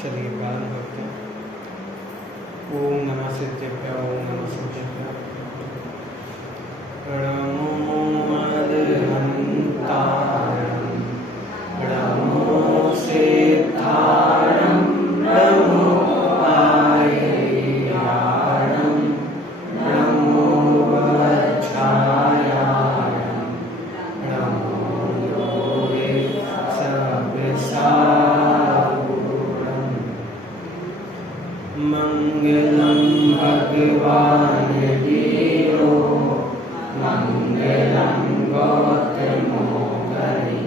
चलिए प्रारंभ करते हैं। ओम नमः सिद्धेभ्यो ओम नमः सिद्धेभ्यो। प्रणमो अरहन्तारं प्रणमो सिद्धारं नमो आर्याणं नमो वज्रायाणं नमो योगे सर्वसारूढं। मंगलं भगवान् वीरो मंगलं गौतमोदरी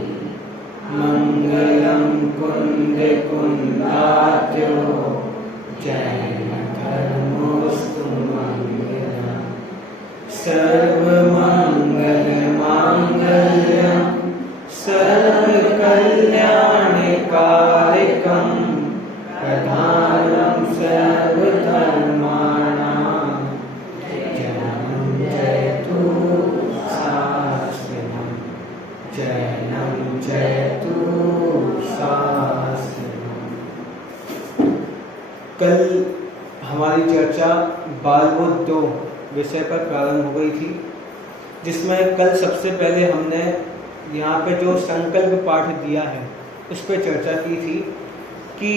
मंगलं कुन्दकुन्दाद्यो जैनधर्मोऽस्तु मंगलम्। सर्वमङ्गलमाङ्गल्यं सर्वकल्याणकारिकं प्रधानं सर्वधर्माणां जयं जयतु शास्त्रम् जयं जयतु शास्त्रम्। कल हमारी चर्चा बालबोध 2 विषय पर प्रारंभ हो गई थी, जिसमें कल सबसे पहले हमने यहाँ पे जो संकल्प पाठ दिया है उस पर चर्चा की थी कि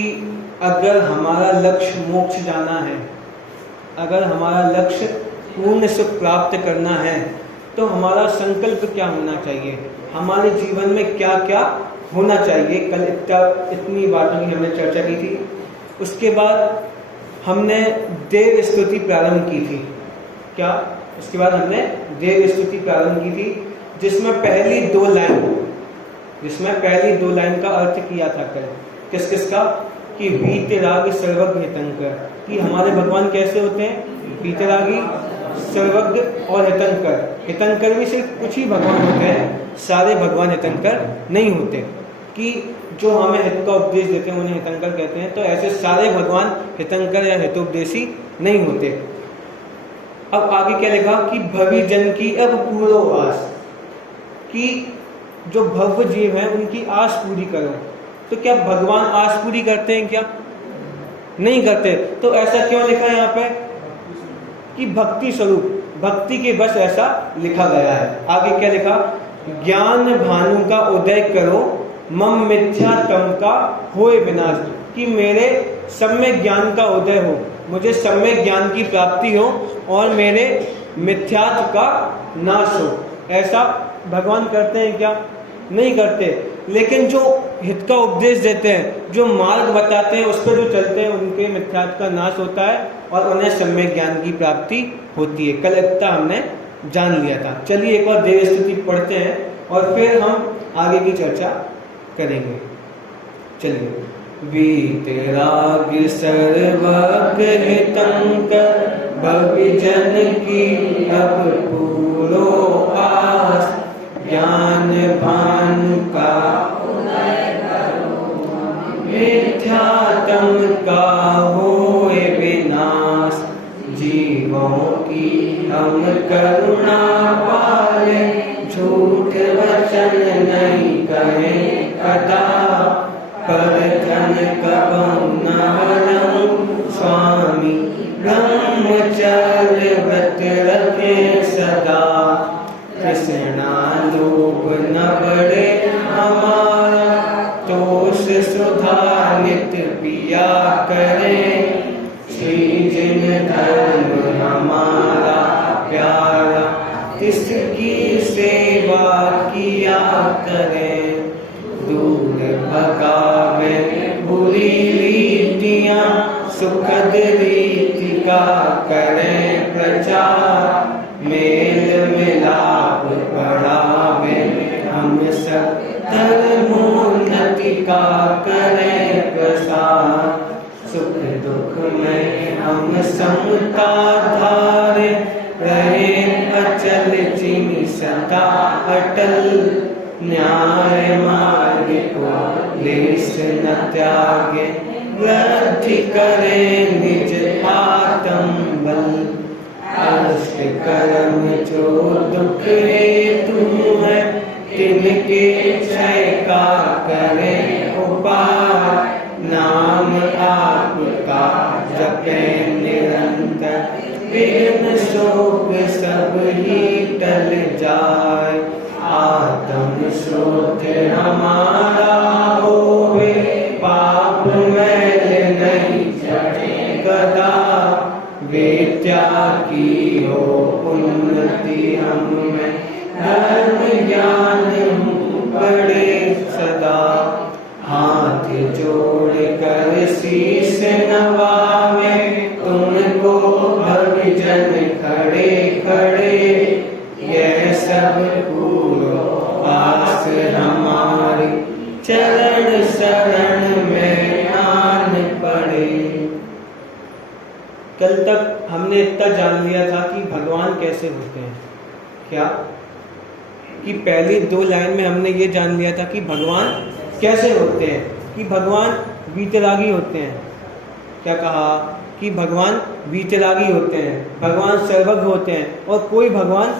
अगर हमारा लक्ष्य मोक्ष जाना है, अगर हमारा लक्ष्य पूर्ण सुख प्राप्त करना है, तो हमारा संकल्प क्या होना चाहिए, हमारे जीवन में क्या क्या होना चाहिए। कल इतनी बातों की हमने चर्चा की थी। उसके बाद हमने देव स्तुति प्रारंभ की थी। क्या? उसके बाद हमने देव स्तुति प्रारंभ की थी, जिसमें पहली दो लाइन का अर्थ किया था कल। किस किस का? कि वीतरागी सर्वज्ञ हितंकर, कि हमारे भगवान कैसे होते हैं? वीतरागी, सर्वज्ञ और हितंकर। हितंकर भी सिर्फ कुछ ही भगवान होते हैं, सारे भगवान हितंकर नहीं होते। कि जो हमें हित का उपदेश देते हैं उन्हें हितंकर कहते हैं, तो ऐसे सारे भगवान हितंकर या हितोपदेशी नहीं होते। अब आगे क्या लिखा कि भवि जन की अब पूरो आस, कि जो भव्य जीव हैं उनकी आस पूरी करो। तो क्या भगवान आस पूरी करते हैं? क्या नहीं करते। तो ऐसा क्यों लिखा है यहाँ पे? कि भक्ति स्वरूप, भक्ति के बस ऐसा लिखा गया है। आगे क्या लिखा? ज्ञान भानु का उदय करो, मम मिथ्या तम का होए विनाश, कि मेरे सम्यक ज्ञान का उदय हो, मुझे सम्यक ज्ञान की प्राप्ति हो और मेरे मिथ्यात्व का नाश हो। ऐसा भगवान करते हैं क्या? नहीं करते। लेकिन जो हित का उपदेश देते हैं, जो मार्ग बताते हैं, उस पर जो चलते हैं, उनके मिथ्यात्व का नाश होता है और उन्हें सम्यक ज्ञान की प्राप्ति होती है। कल इतना हमने जान लिया था। चलिए एक और देव स्तुति पढ़ते हैं और फिर हम आगे की चर्चा करेंगे। चलिए। वीतराग सर्वज्ञ हितंकर, भवि जन की अब पूरो आस, ज्ञान भानु का उदय करो, मिथ्यात्म का होए विनाश, जीवों की हम करुणा पाले, झूठ वचन नहीं कहें कदा, पर धन कबहु न हरऊं, स्वामी ब्रह्मचर्य व्रत रखे सदा, कृष्णा लोभ न बढ़े हमारा, तोष सुधा नित्य पिया करें, श्री जिन धर्म हमारा प्यारा, तिसकी सेवा किया करें, दूर भगावे बुरी रीतियां, सुखद रीति का करें प्रचार, मेल मिलाप बढ़ावे हम सब, धर्मोन्नति का करें प्रसार, सुख दुख में हम समता धारे, रहे अचल चिन्ह सदा अटल, न्याय मार्ग को लेस न त्यागे, वृद्धि करे निज आत्म बल, अष्ट कर्म जो दुख हेतु है, तिनके क्षय का करें उपाय, नाम आपका जपें निरंतर, विघ्न शोक सब ही टल जाए। आत्म शोध हमारा होवे, पाप मैल नहीं चढ़े गदा। विद्या की हो उन्नति हमें, धर्म ज्ञान बढ़े सदा। हाथ जोड़ कर शीस नवावे, तुमको भविजन खड़े खड़े। यह सब पूरो आस हमारी, चरण शरण में आन पड़े। कल तक हमने इतना जान लिया था कि भगवान कैसे होते हैं। क्या कि पहली 2 लाइन में हमने ये जान लिया था कि भगवान कैसे होते हैं, कि भगवान वीतरागी होते हैं। क्या कहा कि भगवान वीतरागी होते हैं, भगवान सर्वज्ञ होते हैं, और कोई भगवान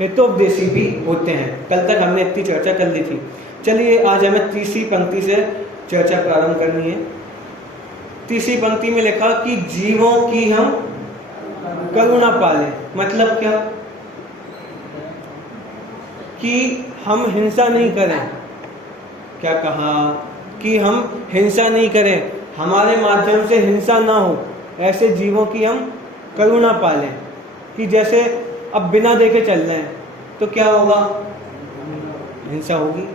हितोपदेशी भी होते हैं। कल तक हमने इतनी चर्चा कर ली थी। चलिए आज हमें तीसरी पंक्ति से चर्चा प्रारंभ करनी है। तीसरी पंक्ति में लिखा कि जीवों की हम करुणा पालें। मतलब क्या? कि हम हिंसा नहीं करें। क्या कहा कि हम हिंसा नहीं करें, हमारे माध्यम से हिंसा ना हो, ऐसे जीवों की हम करुणा पालें। कि जैसे अब बिना देखे चल रहे हैं तो क्या होगा? हिंसा होगी।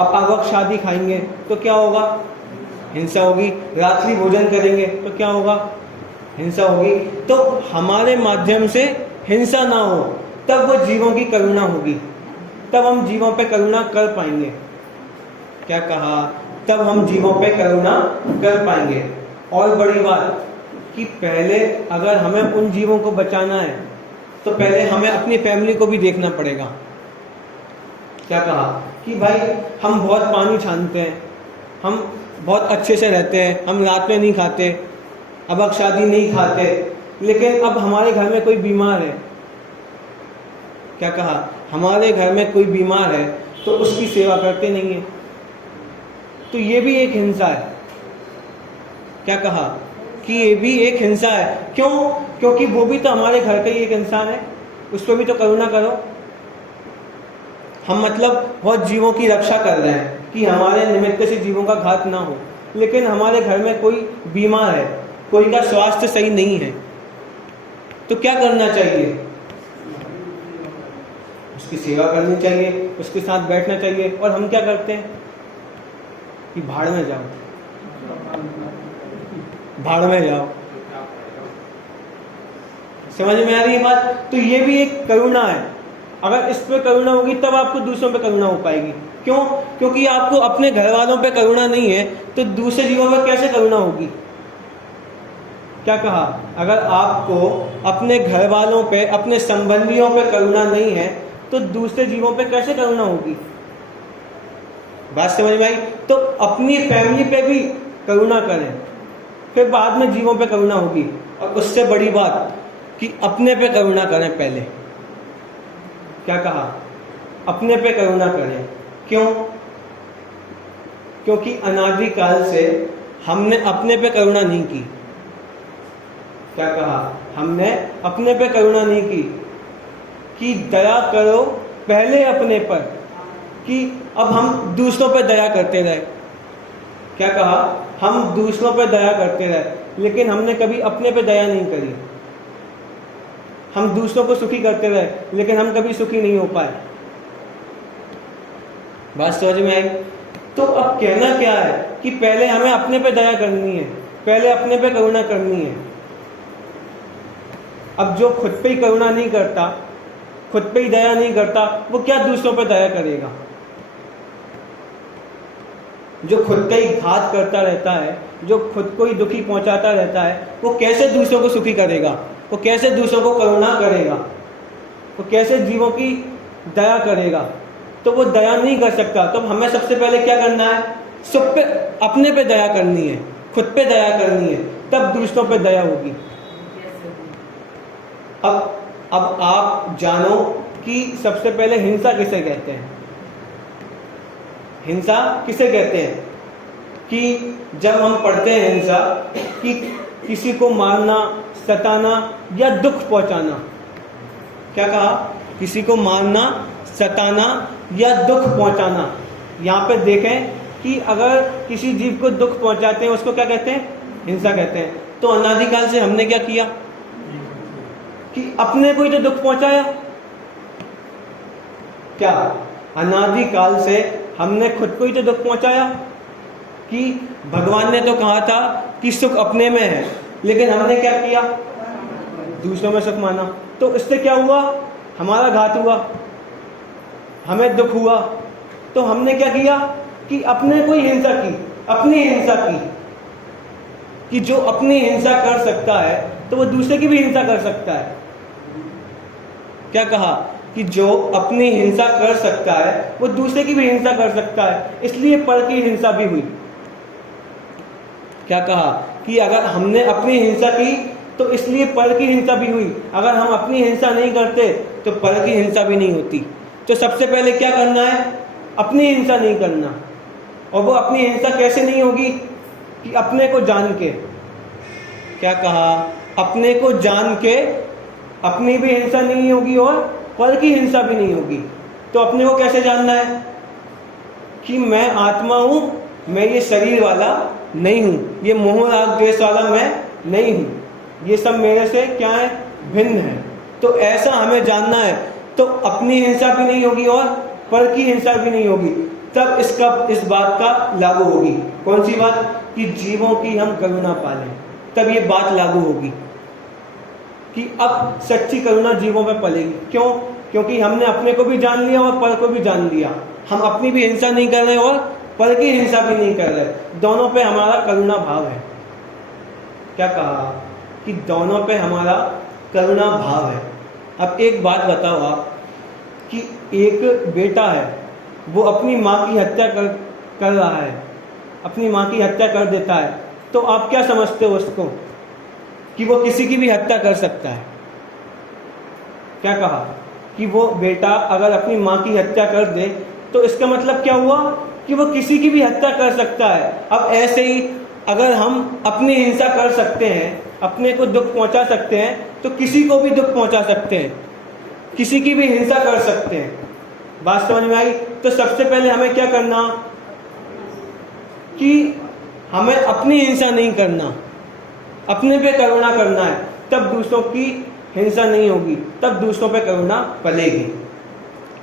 अब आवक शादी खाएंगे तो क्या होगा? हिंसा होगी। रात्रि भोजन करेंगे तो क्या होगा? हिंसा होगी। तो हमारे माध्यम से हिंसा ना हो, तब वो जीवों की करुणा होगी, तब हम जीवों पे करुणा कर पाएंगे। क्या कहा? तब हम जीवों पे करुणा कर पाएंगे। और बड़ी बात कि पहले अगर हमें उन जीवों को बचाना है तो पहले हमें अपनी फैमिली को भी देखना पड़ेगा। क्या कहा कि भाई हम बहुत पानी छानते हैं, हम बहुत अच्छे से रहते हैं, हम रात में नहीं खाते, अब शादी नहीं खाते, लेकिन अब हमारे घर में कोई बीमार है। क्या कहा? हमारे घर में कोई बीमार है तो उसकी सेवा करते नहीं है, तो ये भी एक हिंसा है। क्या कहा कि ये भी एक हिंसा है। क्यों? क्योंकि वो भी तो हमारे घर का ही एक इंसान है, उस पर भी तो करुणा करो। हम मतलब बहुत जीवों की रक्षा कर रहे हैं कि हमारे निमित्त से जीवों का घात ना हो, लेकिन हमारे घर में कोई बीमार है, कोई का स्वास्थ्य सही नहीं है, तो क्या करना चाहिए? उसकी सेवा करनी चाहिए, उसके साथ बैठना चाहिए। और हम क्या करते हैं कि भाड़ में जाओ, भाड़ में जाओ। समझ में आ रही है बात? तो ये भी एक करुणा है। अगर इस पे करुणा होगी तब आपको दूसरों पे करुणा हो पाएगी। क्यों? क्योंकि आपको अपने घर वालों पे करुणा नहीं है तो दूसरे जीवों पे कैसे करुणा होगी? क्या कहा? अगर आपको अपने घर वालों पे, अपने संबंधियों पे करुणा नहीं है तो दूसरे जीवों पे कैसे करुणा होगी? बात समझ में आई? तो अपनी फैमिली पे भी करुणा करें, फिर बाद में जीवों पे करुणा होगी। और उससे बड़ी बात कि अपने पे करुणा करें पहले। क्या कहा? अपने पे करुणा करें। क्यों? क्योंकि अनादि काल से हमने अपने पे करुणा नहीं की। क्या कहा? हमने अपने पे करुणा नहीं की कि दया करो पहले अपने पर, कि अब हम दूसरों पे दया करते रहे। क्या कहा? हम दूसरों पे दया करते रहे, लेकिन हमने कभी अपने पे दया नहीं करी। हम दूसरों को सुखी करते रहे, लेकिन हम कभी सुखी नहीं हो पाए। बात समझ में आई? तो अब कहना क्या है कि पहले हमें अपने पे दया करनी है, पहले अपने पे करुणा करनी है। अब जो खुद पे ही करुणा नहीं करता, खुद पे ही दया नहीं करता, वो क्या दूसरों पे दया करेगा? जो खुद का ही घात करता रहता है, जो खुद को ही दुखी पहुंचाता रहता है, वो कैसे दूसरों को सुखी करेगा? वो कैसे दूसरों को करुणा करेगा? वो कैसे जीवों की दया करेगा? तो वो दया नहीं कर सकता। तो हमें सबसे पहले क्या करना है? सब पे, अपने पे दया करनी है, खुद पे दया करनी है, तब दूसरों पे दया होगी। अब आप जानो कि सबसे पहले हिंसा किसे कहते हैं? हिंसा किसे कहते हैं? कि जब हम पढ़ते हैं हिंसा कि किसी को मारना, सताना या दुख पहुंचाना, क्या कहा? किसी को मारना, सताना या दुख पहुंचाना। यहाँ पे देखें कि अगर किसी जीव को दुख पहुंचाते हैं उसको क्या कहते हैं? हिंसा कहते हैं। तो अनादिकाल से हमने क्या किया कि अपने को ही तो दुख पहुंचाया। क्या अनादिकाल से हमने खुद को ही तो दुख पहुंचाया? कि भगवान ने तो कहा था कि सुख अपने में है, लेकिन हमने क्या किया? दूसरों में सुख माना। तो इससे क्या हुआ? हमारा घात हुआ, हमें दुख हुआ। तो हमने क्या किया कि अपने को ही हिंसा की, अपनी हिंसा की। कि जो अपनी हिंसा कर सकता है तो वो दूसरे की भी हिंसा कर सकता है। क्या कहा? कि जो अपनी हिंसा कर सकता है वो दूसरे की भी हिंसा कर सकता है, इसलिए पर की हिंसा भी हुई। क्या कहा? कि अगर हमने अपनी हिंसा की तो इसलिए पर की हिंसा भी हुई। अगर हम अपनी हिंसा नहीं करते तो पर की हिंसा भी नहीं होती। तो सबसे पहले क्या करना है? अपनी हिंसा नहीं करना। और वो अपनी हिंसा कैसे नहीं होगी? कि अपने को जान के। क्या कहा? अपने को जान के अपनी भी हिंसा नहीं होगी और पर की हिंसा भी नहीं होगी। तो अपने को कैसे जानना है? कि मैं आत्मा हूं, मैं ये शरीर वाला नहीं हूं, ये मोह राग द्वेष वाला मैं नहीं हूं, ये सब मेरे से क्या है? भिन्न है। तो ऐसा हमें जानना है। तो अपनी हिंसा भी नहीं होगी और पर की हिंसा भी नहीं होगी। तब इस बात का लागू होगी। कौन सी बात? कि जीवों की हम करुणा पालें। तब ये बात लागू होगी कि अब सच्ची करुणा जीवों में पलेगी। क्यों? क्योंकि हमने अपने को भी जान लिया और पर को भी जान लिया। हम अपनी भी हिंसा नहीं कर रहे और पर की हिंसा भी नहीं कर रहे। दोनों पे हमारा करुणा भाव है। क्या कहा? कि दोनों पे हमारा करुणा भाव है। अब एक बात बताओ आप कि एक बेटा है, वो अपनी माँ की हत्या कर रहा है, अपनी माँ की हत्या कर देता है, तो आप क्या समझते हो उसको? कि वो किसी की भी हत्या कर सकता है। क्या कहा? कि वो बेटा अगर अपनी माँ की हत्या कर दे तो इसका मतलब क्या हुआ? कि वो किसी की भी हत्या कर सकता है। अब ऐसे ही अगर हम अपनी हिंसा कर सकते हैं, अपने को दुख पहुंचा सकते हैं, तो किसी को भी दुख पहुंचा सकते हैं, किसी की भी हिंसा कर सकते हैं। बात समझ में आई? तो सबसे पहले हमें क्या करना? कि हमें अपनी हिंसा नहीं करना, अपने पे करुणा करना है। तब दूसरों की हिंसा नहीं होगी, तब दूसरों पे करुणा पलेगी।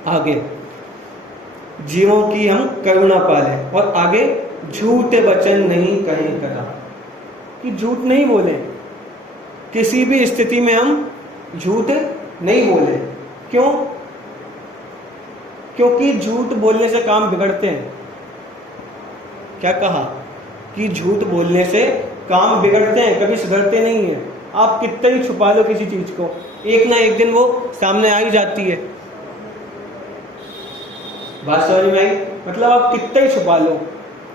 आगे जीवों की हम करुणा पालें। और आगे झूठे वचन नहीं कहें कदा। कि झूठ नहीं बोले, किसी भी स्थिति में हम झूठ नहीं बोले। क्यों? क्योंकि झूठ बोलने से काम बिगड़ते हैं। क्या कहा? कि झूठ बोलने से काम बिगड़ते हैं, कभी सुधरते नहीं है। आप कितना ही छुपा लो किसी चीज को, एक ना एक दिन वो सामने आ ही जाती है। बात समझ में आई? मतलब आप कितना ही छुपा लो,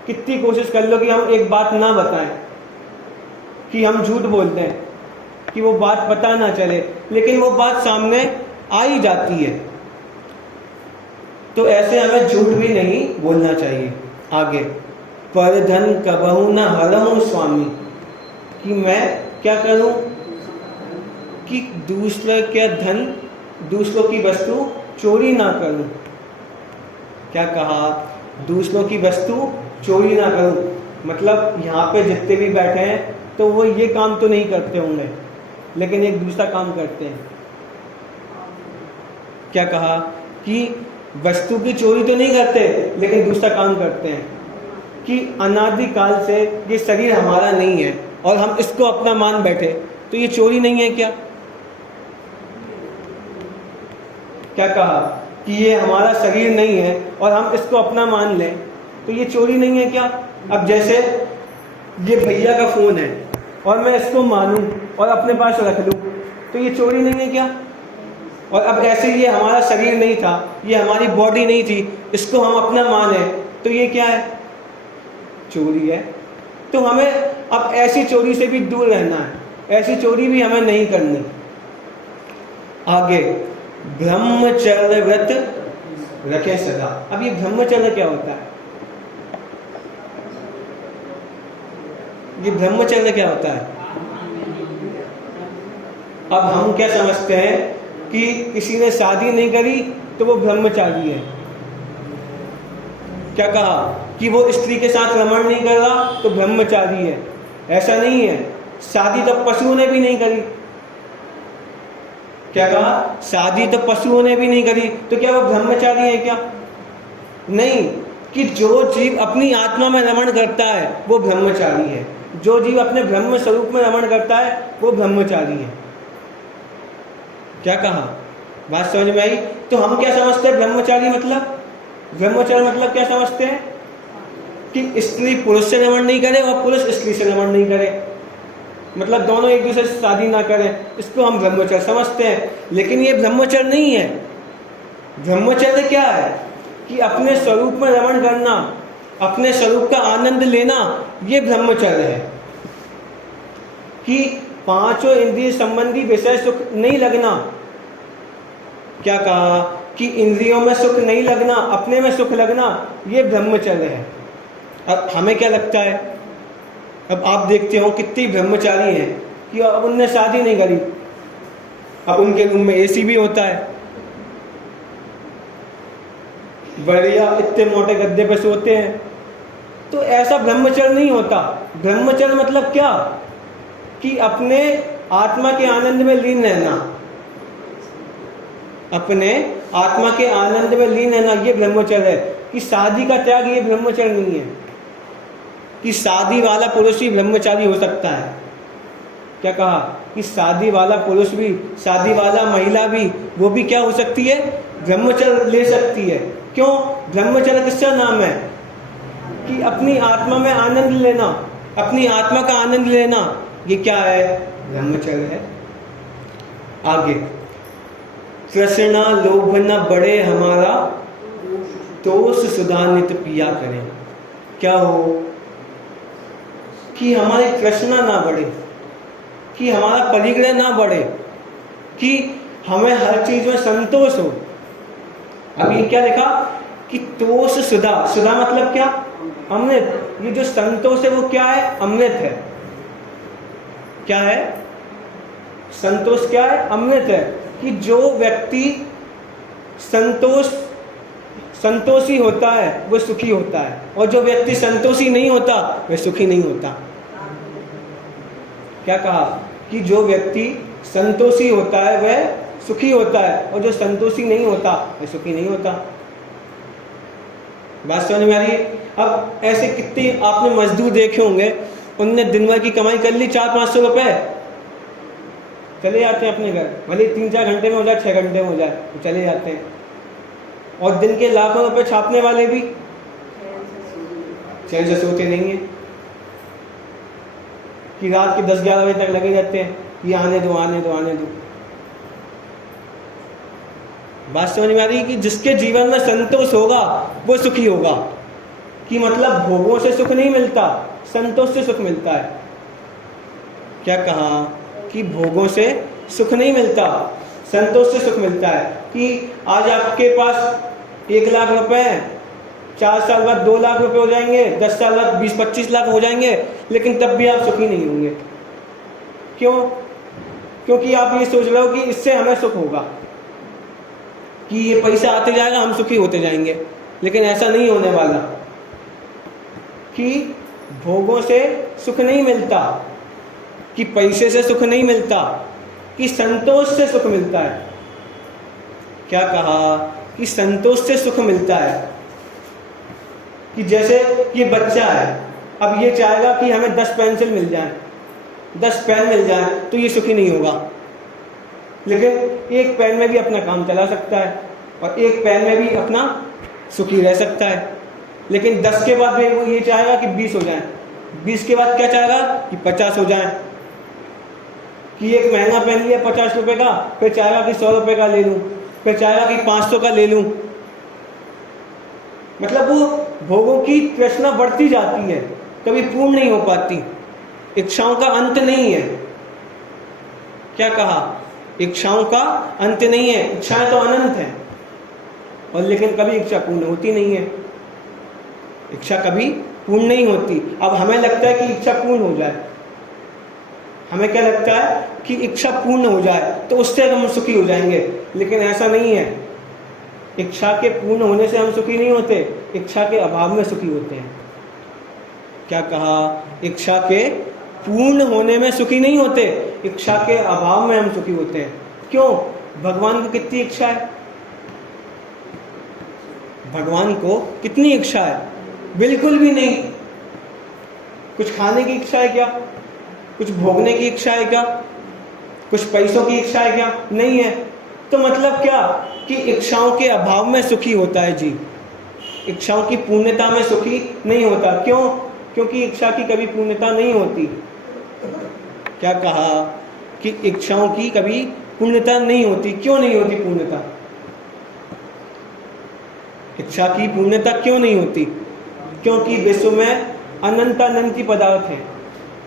कितनी कोशिश कर लो कि हम एक बात ना बताएं, कि हम झूठ बोलते हैं, कि वो बात पता ना चले, लेकिन वो बात सामने आ ही जाती है। तो ऐसे हमें झूठ भी नहीं बोलना चाहिए। आगे पर धन कबहू न हरहूं स्वामी। कि मैं क्या करूं? कि दूसरे के धन, दूसरों की वस्तु चोरी ना करूं। क्या कहा? दूसरों की वस्तु चोरी ना करूं। मतलब यहाँ पे जितने भी बैठे हैं तो वो ये काम तो नहीं करते होंगे, लेकिन एक दूसरा काम करते हैं। क्या कहा? कि वस्तु की चोरी तो नहीं करते, लेकिन दूसरा काम करते हैं। कि अनादिकाल से ये शरीर हमारा नहीं है और हम इसको अपना मान बैठे, तो ये चोरी नहीं है क्या? क्या कहा? कि ये हमारा शरीर नहीं है और हम इसको अपना मान लें, तो ये चोरी नहीं है क्या? अब जैसे ये भैया का फोन है और मैं इसको मानूं और अपने पास रख लूं, तो ये चोरी नहीं है क्या? और अब ऐसे ये हमारा शरीर नहीं था, ये हमारी बॉडी नहीं थी, इसको हम अपना माने, तो ये क्या है? चोरी है। तो हमें अब ऐसी चोरी से भी दूर रहना है, ऐसी चोरी भी हमें नहीं करनी। आगे ब्रह्मचर्य व्रत रखे सदा। अब ये ब्रह्मचर्य क्या होता है? ये ब्रह्मचर्य क्या होता है? अब हम क्या समझते हैं कि किसी ने शादी नहीं करी तो वो ब्रह्मचारी है। क्या कहा कि वो स्त्री के साथ रमण नहीं कर रहा तो ब्रह्मचारी है। ऐसा नहीं है। शादी तो पशुओं ने भी नहीं करी। क्या कहा? शादी तो पशुओं ने भी नहीं करी तो क्या वो ब्रह्मचारी है क्या? नहीं, कि जो जीव अपनी आत्मा में रमण करता है वो ब्रह्मचारी है। जो जीव अपने ब्रह्म स्वरूप में रमण करता है वो ब्रह्मचारी है। क्या कहा? बात समझ में आई? तो हम क्या समझते हैं ब्रह्मचारी मतलब? ब्रह्मचारी मतलब क्या समझते हैं कि स्त्री पुरुष से रमण नहीं करे और पुरुष स्त्री से रमण नहीं करे, मतलब दोनों एक दूसरे से शादी ना करें, इसको हम ब्रह्मचर्य समझते हैं। लेकिन ये ब्रह्मचर्य नहीं है। ब्रह्मचर्य क्या है? कि अपने स्वरूप में रमण करना, अपने स्वरूप का आनंद लेना, ये ब्रह्मचर्य है। कि पांचों इंद्रिय संबंधी विषय सुख नहीं लगना। क्या कहा? कि इंद्रियों में सुख नहीं लगना, अपने में सुख लगना, ये ब्रह्मचर्य है। अब हमें क्या लगता है? अब आप देखते हो कितने ब्रह्मचारी हैं कि अब उनने शादी नहीं करी, अब उनके रूम में एसी भी होता है, बढ़िया इतने मोटे गद्दे पे सोते हैं। तो ऐसा ब्रह्मचर्य नहीं होता। ब्रह्मचर्य मतलब क्या? कि अपने आत्मा के आनंद में लीन रहना, अपने आत्मा के आनंद में लीन रहना, ये ब्रह्मचर्य है। कि शादी का त्याग ये ब्रह्मचर्य नहीं है। कि शादी वाला पुरुष ही ब्रह्मचारी हो सकता है। क्या कहा? कि शादी वाला पुरुष भी, शादी वाला महिला भी, वो भी क्या हो सकती है? ब्रह्मचर्य ले सकती है। क्यों? ब्रह्मचर्य किसका नाम है? कि अपनी आत्मा में आनंद लेना, अपनी आत्मा का आनंद लेना, ये क्या है? ब्रह्मचर्य है। आगे, तृष्णा लोभ न बढ़े हमारा, दोष सुधा नित पिया करें। क्या हो? कि हमारी तृष्णा ना बढ़े, कि हमारा परिग्रह ना बढ़े, कि हमें हर चीज में संतोष हो। अब ये क्या लिखा? कि तोष सुधा, सुधा मतलब क्या? अमृत। ये जो संतोष है वो क्या है? अमृत है। क्या है? संतोष क्या है? अमृत है। कि जो व्यक्ति संतोषी होता है वो सुखी होता है, और जो व्यक्ति संतोषी नहीं होता वह सुखी नहीं होता। क्या कहा? कि जो व्यक्ति संतोषी होता है वह सुखी होता है, और जो संतोषी नहीं होता वह सुखी नहीं होता। बात समझ में आ रही है? अब ऐसे कितने आपने मजदूर देखे होंगे, उनने दिन भर की कमाई कर ली 400-500 रुपए, चले जाते हैं अपने घर, भले 3-4 घंटे में हो जाए, 6 घंटे में हो जाए, तो चले जाते हैं। और दिन के लाखों रुपए छापने वाले भी चैन से सोते नहीं है, कि रात के 10-11 बजे तक लगे रहते हैं, ये आने दो आने दो आने दो। बात समझ में आ रही है? कि जिसके जीवन में संतोष होगा वो सुखी होगा। कि मतलब भोगों से सुख नहीं मिलता, संतोष से सुख मिलता है। क्या कहा? कि भोगों से सुख नहीं मिलता, संतोष से सुख मिलता है। कि आज आपके पास 1 लाख रुपए हैं, 4 साल बाद 2 लाख रुपए हो जाएंगे, 10 साल बाद 20-25 लाख हो जाएंगे, लेकिन तब भी आप सुखी नहीं होंगे। क्यों? क्योंकि आप ये सोच रहे हो कि इससे हमें सुख होगा, कि ये पैसा आते जाएगा, हम सुखी होते जाएंगे, लेकिन ऐसा नहीं होने वाला। कि भोगों से सुख नहीं मिलता, कि पैसे से सुख नहीं मिलता, कि संतोष से सुख मिलता है। क्या कहा? कि संतोष से सुख मिलता है। कि जैसे ये बच्चा है, अब ये चाहेगा कि हमें 10 पेंसिल मिल जाए, 10 पेन मिल जाए, तो ये सुखी नहीं होगा। लेकिन एक पेन में भी अपना काम चला सकता है, और एक पेन में भी अपना सुखी रह सकता है। लेकिन 10 के बाद भी वो ये चाहेगा कि 20 हो जाए, 20 के बाद क्या चाहेगा? कि 50 हो जाए। कि एक महंगा पेन लिया 50 रुपए का, फिर चाहेगा कि 100 रुपए का ले लूं, फिर चाहेगा कि 500 का ले लूं। मतलब वो भोगों की तृष्णा बढ़ती जाती है, कभी पूर्ण नहीं हो पाती। इच्छाओं का अंत नहीं है। क्या कहा? इच्छाओं का अंत नहीं है। इच्छाएं तो अनंत है, और लेकिन कभी इच्छा पूर्ण होती नहीं है। इच्छा कभी पूर्ण नहीं होती। अब हमें लगता है कि इच्छा पूर्ण हो जाए, हमें क्या लगता है कि इच्छा पूर्ण हो जाए तो उससे हम सुखी हो जाएंगे, लेकिन ऐसा नहीं है। इच्छा के पूर्ण होने से हम सुखी नहीं होते, इच्छा के अभाव में सुखी होते हैं। क्या कहा? इच्छा के पूर्ण होने में सुखी नहीं होते, इच्छा के अभाव में हम सुखी होते हैं। क्यों? भगवान को कितनी इच्छा है? भगवान को कितनी इच्छा है? बिल्कुल भी नहीं। कुछ खाने की इच्छा है क्या? कुछ भोगने की इच्छा है क्या? कुछ पैसों की इच्छा है क्या? नहीं है। तो मतलब क्या कि इच्छाओं के अभाव में सुखी होता है जी, इच्छाओं की पूर्णता में सुखी नहीं होता। क्यों? क्योंकि इच्छा की कभी पूर्णता नहीं होती। क्या कहा? कि इच्छाओं की कभी पूर्णता नहीं होती। क्यों नहीं होती पूर्णता? इच्छा की पूर्णता क्यों नहीं होती? क्योंकि विश्व में अनंतानंत पदार्थ हैं,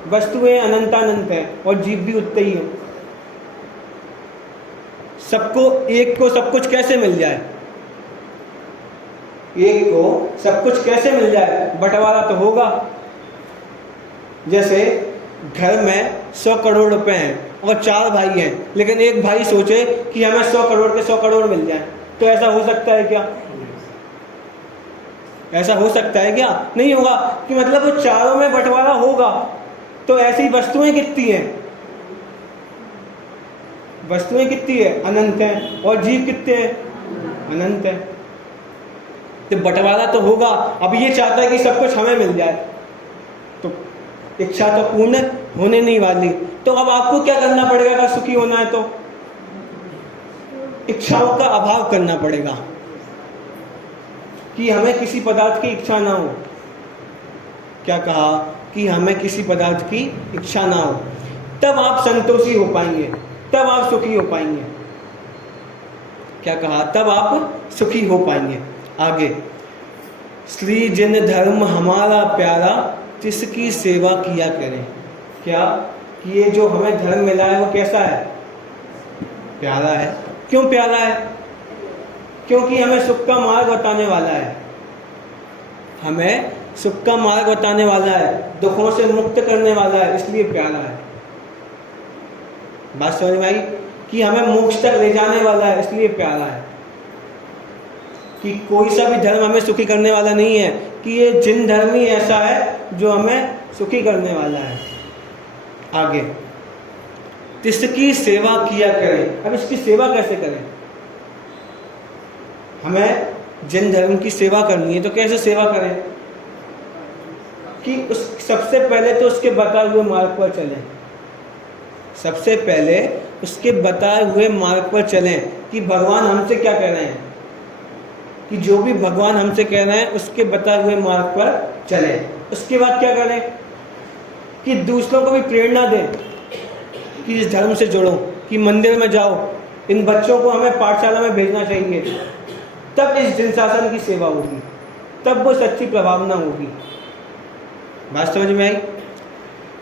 वस्तुएं अनंतानंत हैं और जीव भी उतने ही हो। सबको, एक को सब कुछ कैसे मिल जाए? एक को सब कुछ कैसे मिल जाए? बंटवारा तो होगा। जैसे घर में 100 करोड़ रुपए हैं और 4 भाई हैं, लेकिन एक भाई सोचे कि हमें 100 करोड़ के 100 करोड़ मिल जाए, तो ऐसा हो सकता है क्या? ऐसा हो सकता है क्या? नहीं होगा। कि मतलब वो चारों में बंटवारा होगा। तो ऐसी वस्तुएं कितनी हैं? वस्तुएं कितनी है? अनंत हैं। और जीव कितने हैं? अनंत हैं। तो बंटवारा तो होगा। अब ये चाहता है कि सब कुछ हमें मिल जाए, तो इच्छा तो पूर्ण होने नहीं वाली। तो अब आपको क्या करना पड़ेगा? अगर सुखी होना है तो इच्छाओं का अभाव करना पड़ेगा, कि हमें किसी पदार्थ की इच्छा ना हो। क्या कहा? कि हमें किसी पदार्थ की इच्छा ना हो, तब आप संतोषी हो पाएंगे, तब आप सुखी हो पाएंगे। क्या कहा? तब आप सुखी हो पाएंगे। आगे, श्री जिन धर्म हमारा प्यारा, जिसकी सेवा किया करें। क्या? कि ये जो हमें धर्म मिला है वो कैसा है? प्यारा है। क्यों प्यारा है? क्योंकि हमें सुख का मार्ग बताने वाला है, हमें सुख का मार्ग बताने वाला है, दुखों से मुक्त करने वाला है, इसलिए प्यारा है। बात समझ में आई? कि हमें मोक्ष तक ले जाने वाला है, इसलिए प्यारा है। कि कोई सा भी धर्म हमें सुखी करने वाला नहीं है, कि ये जिन धर्म ही ऐसा है जो हमें सुखी करने वाला है। आगे, जिसकी सेवा किया करें। अब इसकी सेवा कैसे करें? हमें जिन धर्म की सेवा करनी है तो कैसे सेवा करें? कि उस सबसे पहले तो उसके बताए हुए मार्ग पर चलें। सबसे पहले उसके बताए हुए मार्ग पर चलें कि भगवान हमसे क्या कह रहे हैं, कि जो भी भगवान हमसे कह रहे हैं उसके बताए हुए मार्ग पर चलें। उसके बाद क्या करें? कि दूसरों को भी प्रेरणा दें कि इस धर्म से जुड़ो, कि मंदिर में जाओ, इन बच्चों को हमें पाठशाला में भेजना चाहिए। तब इस जिन शासन की सेवा होगी, तब वो सच्ची प्रभावना होगी। बात समझ में आई?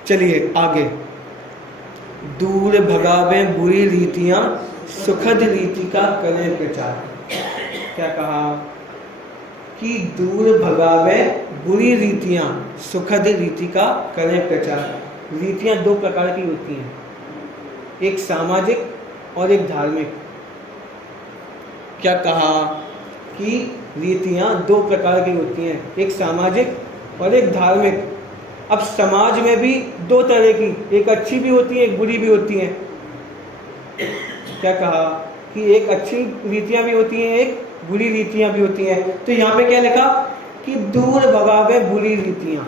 चलिए आगे, दूर भगावे बुरी रीतियां, सुखद रीति का करें प्रचार। क्या कहा? कि दूर भगावे बुरी रीतियां, सुखद रीति का करें प्रचार। रीतियां 2 प्रकार की होती हैं, एक सामाजिक और एक धार्मिक। क्या कहा? कि रीतियां 2 प्रकार की होती हैं, एक सामाजिक और एक धार्मिक। अब समाज में भी 2 तरह की, एक अच्छी भी होती है, एक बुरी भी होती है। क्या कहा? कि एक अच्छी रीतियां भी होती हैं, एक बुरी रीतियां भी होती हैं। तो यहाँ पे क्या लिखा? कि दूर भगावे बुरी रीतियां।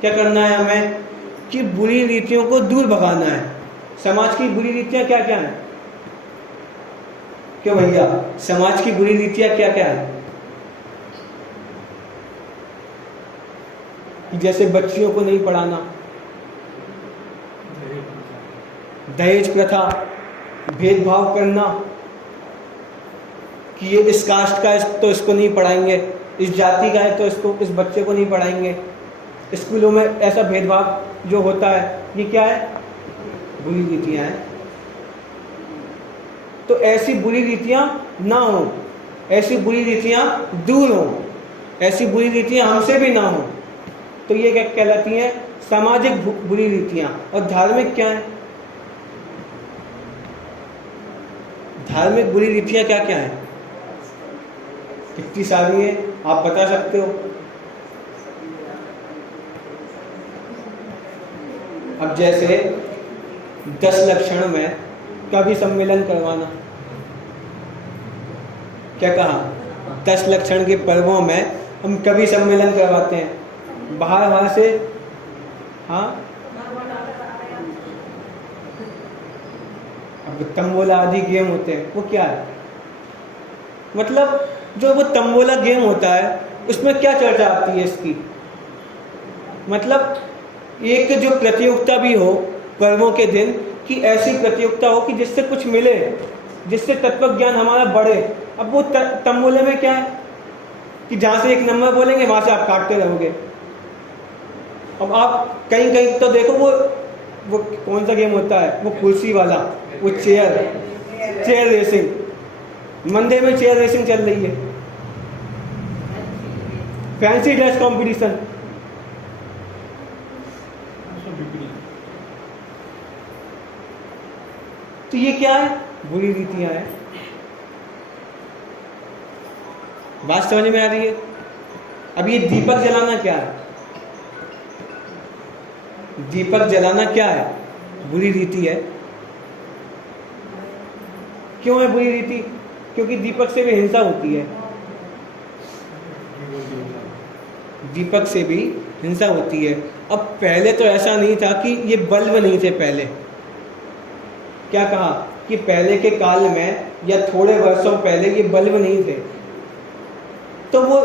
क्या करना है हमें? कि बुरी रीतियों को दूर भगाना है। समाज की बुरी रीतियां क्या क्या हैं? क्यों भैया, समाज की बुरी रीतियां क्या क्या है? जैसे बच्चियों को नहीं पढ़ाना, दहेज प्रथा, भेदभाव करना, कि ये इस कास्ट का है तो इसको नहीं पढ़ाएंगे, इस जाति का है तो इसको, इस बच्चे को नहीं पढ़ाएंगे। स्कूलों में ऐसा भेदभाव जो होता है, ये क्या है? बुरी रीतियां हैं। तो ऐसी बुरी रीतियां ना हो, ऐसी बुरी रीतियां दूर हो, ऐसी बुरी रीतियां हमसे भी ना हो। तो ये क्या कहलाती हैं? सामाजिक बुरी रीतियां। और धार्मिक क्या है? धार्मिक बुरी रीतियां क्या क्या है? कितनी सारी है, आप बता सकते हो? अब जैसे 10 लक्षण में कवि सम्मेलन करवाना, क्या कहा? 10 लक्षण के पर्वों में हम कवि सम्मेलन करवाते हैं, बाहर से। हाँ, अब तंबोला आदि गेम होते हैं, वो क्या है? मतलब जो वो तंबोला गेम होता है उसमें क्या चर्चा आती है इसकी? मतलब एक जो प्रतियोगिता भी हो पर्वों के दिन, कि ऐसी प्रतियोगिता हो कि जिससे कुछ मिले, जिससे तत्व ज्ञान हमारा बढ़े। अब वो तंबोले में क्या है कि जहाँ से एक नंबर बोलेंगे वहाँ से आप काटते रहोगे। अब आप कहीं कहीं तो देखो वो कौन सा गेम होता है, वो कुर्सी वाला, वो चेयर रेसिंग। मंदिर में चेयर रेसिंग चल रही है, फैंसी ड्रेस कंपटीशन। तो ये क्या है? बुरी रीतियां हैं। बात समझ में आ रही है? अब ये दीपक जलाना क्या है? दीपक जलाना क्या है? बुरी रीति है। क्यों है बुरी रीति? क्योंकि दीपक से भी हिंसा होती है। दीपक से भी हिंसा होती है। अब पहले तो ऐसा नहीं था कि ये बल्ब नहीं थे पहले। क्या कहा कि पहले के काल में या थोड़े वर्षों पहले ये बल्ब नहीं थे, तो वो